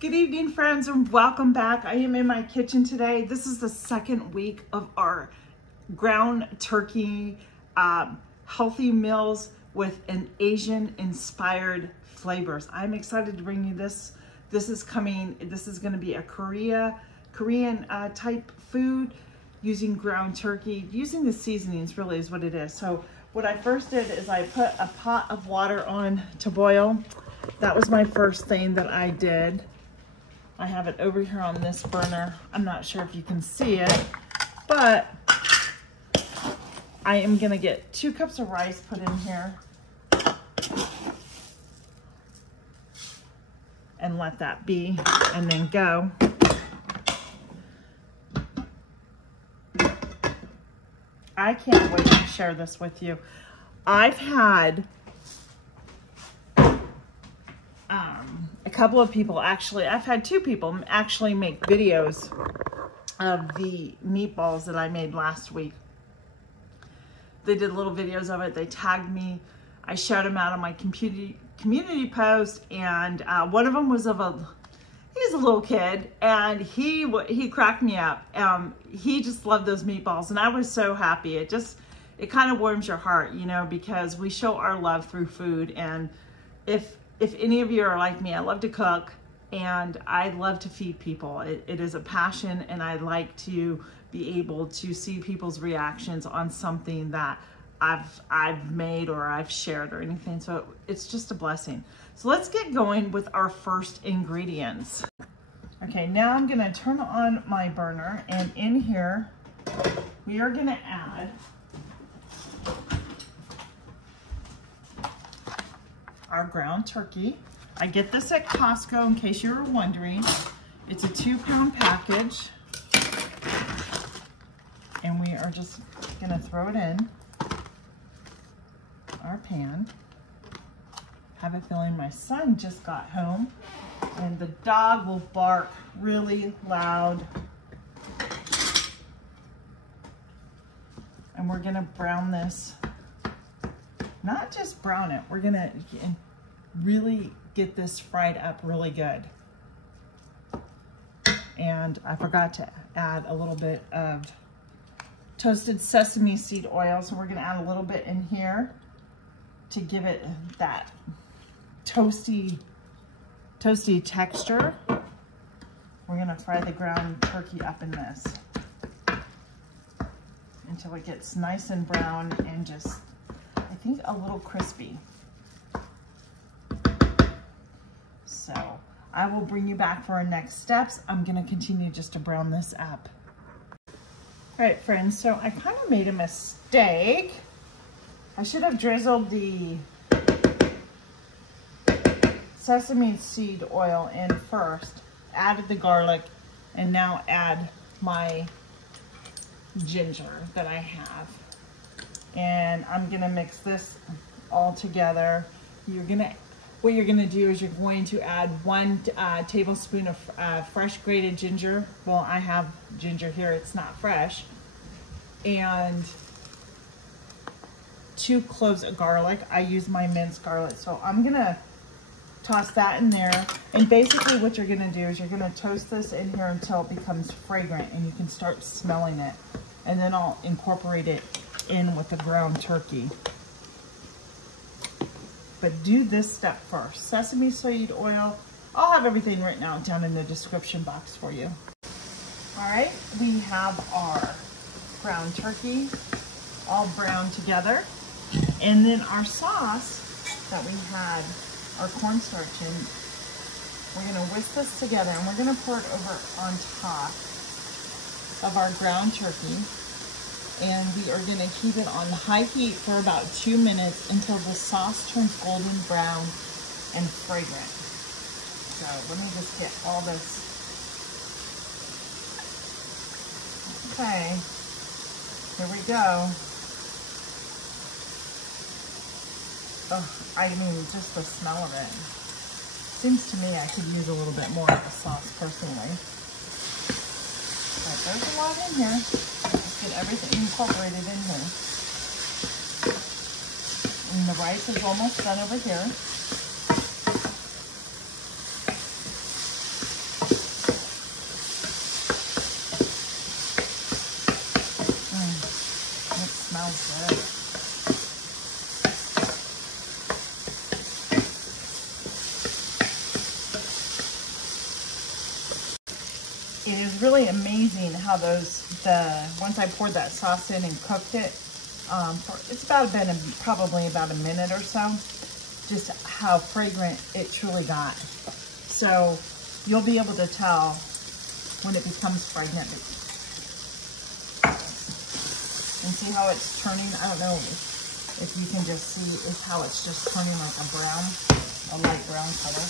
Good evening, friends, and welcome back. I am in my kitchen today. This is the second week of our ground turkey healthy meals with an Asian-inspired flavors. I'm excited to bring you this. This is going to be a Korean type food using ground turkey. Using the seasonings really is what it is. So what I first did is I put a pot of water on to boil. That was my first thing that I did. I have it over here on this burner. I'm not sure if you can see it, but I am gonna get 2 cups of rice put in here and let that be, and then go. I can't wait to share this with you. I've had a couple of people I've had 2 people actually make videos of the meatballs that I made last week. They did little videos of it. They tagged me. I showed them out on my community post, and one of them was he's a little kid, and he cracked me up. He just loved those meatballs, and I was so happy. It kind of warms your heart, you know, because we show our love through food. And if any of you are like me, I love to cook and I love to feed people. It is a passion, and I like to be able to see people's reactions on something that I've made or I've shared or anything. So it's just a blessing. So let's get going with our first ingredients. Okay, now I'm gonna turn on my burner, and in here we are gonna add our ground turkey. I get this at Costco, in case you were wondering. It's a 2-pound package, and we are just gonna throw it in our pan. Have a feeling my son just got home, and the dog will bark really loud. And we're gonna brown this. Not just brown it, we're gonna really get this fried up really good. And I forgot to add a little bit of toasted sesame seed oil, so we're gonna add a little bit in here to give it that toasty texture. We're gonna fry the ground turkey up in this until it gets nice and brown and just, I think, a little crispy. So I will bring you back for our next steps. I'm gonna continue just to brown this up. All right, friends, so I kind of made a mistake. I should have drizzled the sesame seed oil in first, added the garlic, and now add my ginger that I have. And I'm gonna mix this all together. What you're gonna do is you're going to add 1 tablespoon of fresh grated ginger. Well, I have ginger here, it's not fresh. And 2 cloves of garlic. I use my minced garlic. So I'm gonna toss that in there. And basically what you're gonna do is you're gonna toast this in here until it becomes fragrant and you can start smelling it. And then I'll incorporate it in with the ground turkey. But do this step first. Sesame seed oil. I'll have everything written out down in the description box for you. All right, we have our ground turkey all browned together. And then our sauce that we had our cornstarch in, we're gonna whisk this together and we're gonna pour it over on top of our ground turkey. And we are gonna keep it on high heat for about 2 minutes until the sauce turns golden brown and fragrant. So let me just get all this. Okay, here we go. Oh, I mean, just the smell of it. Seems to me I could use a little bit more of the sauce personally. But there's a lot in here. Get everything incorporated in here. And the rice is almost done over here. it is really amazing how once I poured that sauce in and cooked it, it's probably about a minute or so, just how fragrant it truly got. So you'll be able to tell when it becomes fragrant. And see how it's turning? I don't know if you can just see how it's just turning like a light brown color.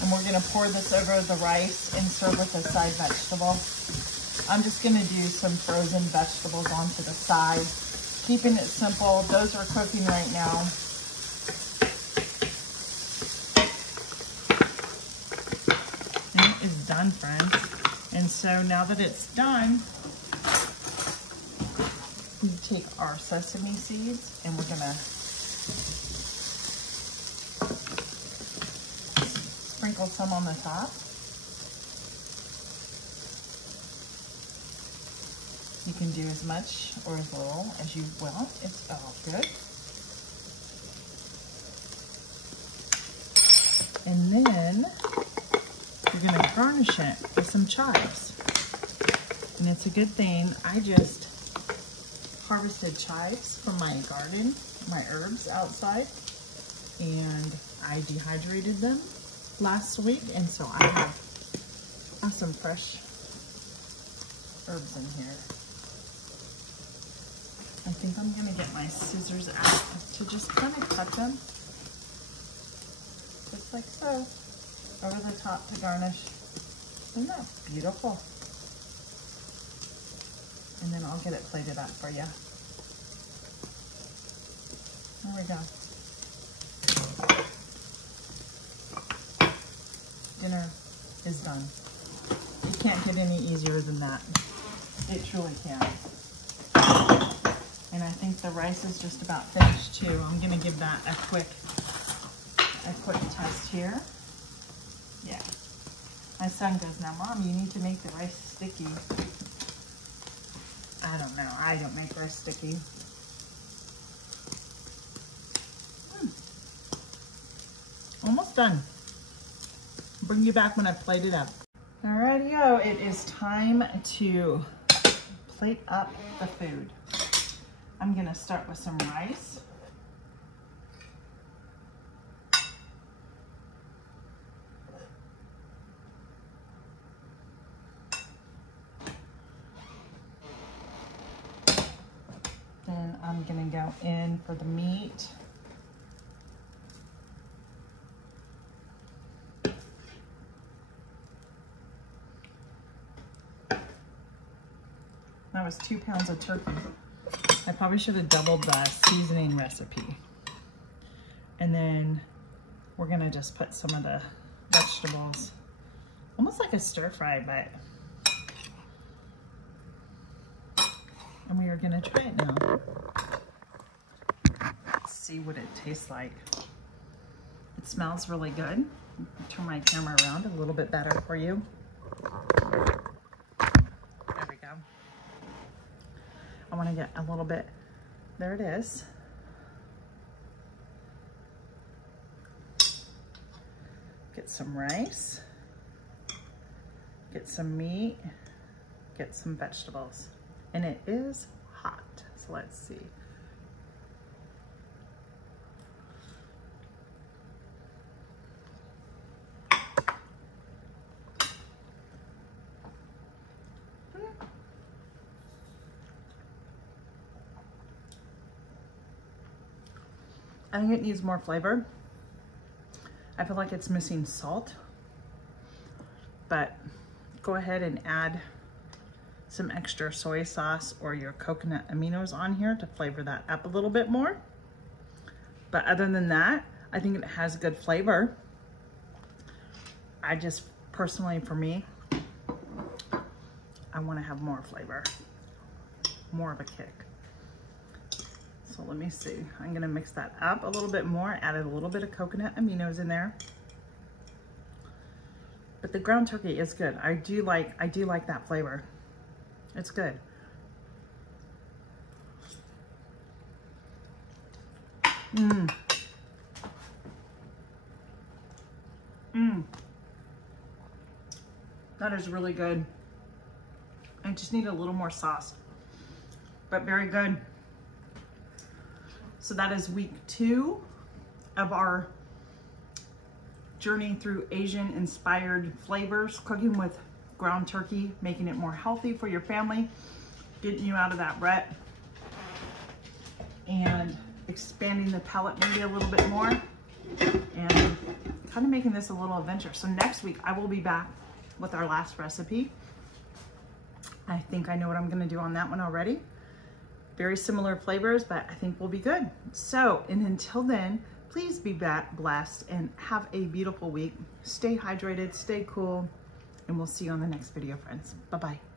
And we're gonna pour this over the rice and serve with a side vegetable. I'm just gonna do some frozen vegetables onto the side, keeping it simple. Those are cooking right now. And it is done, friends. And so now that it's done, we take our sesame seeds and we're gonna sprinkle some on the top. You can do as much or as little as you want. It's all good. And then you're gonna garnish it with some chives. And it's a good thing. I just harvested chives from my garden, my herbs outside, and I dehydrated them last week, and so I have some fresh herbs in here. I think I'm gonna get my scissors out to just kind of cut them, just like so, over the top to garnish. Isn't that beautiful? And then I'll get it plated up for you. There we go. Dinner is done. It can't get any easier than that. It truly can. And I think the rice is just about finished too. I'm gonna give that a quick test here. Yeah. My son goes, now Mom, you need to make the rice sticky. I don't know, I don't make rice sticky. Almost done. Bring you back when I plate it up. Alrighty-o, it is time to plate up the food. I'm gonna start with some rice. Then I'm gonna go in for the meat. That was 2 pounds of turkey. I probably should have doubled the seasoning recipe. And then we're gonna just put some of the vegetables, almost like a stir fry, but, and we are gonna try it now. Let's see what it tastes like. It smells really good. Turn my camera around a little bit better for you. There we go. I want to get a little bit, there it is. Get some rice, get some meat, get some vegetables. And it is hot, so let's see. I think it needs more flavor. I feel like it's missing salt, but go ahead and add some extra soy sauce or your coconut aminos on here to flavor that up a little bit more. But other than that, I think it has good flavor. I just, personally for me, I want to have more flavor, more of a kick. So let me see, I'm gonna mix that up a little bit more, added a little bit of coconut aminos in there. But the ground turkey is good. I do like that flavor. It's good. That is really good. I just need a little more sauce, but very good. So that is week 2 of our journey through Asian inspired flavors, cooking with ground turkey, making it more healthy for your family, getting you out of that rut, and expanding the palate maybe a little bit more, and kind of making this a little adventure. So next week I will be back with our last recipe. I think I know what I'm gonna do on that one already. Very similar flavors, but I think we'll be good. So, and until then, please be blessed and have a beautiful week. Stay hydrated, stay cool, and we'll see you on the next video, friends. Bye-bye.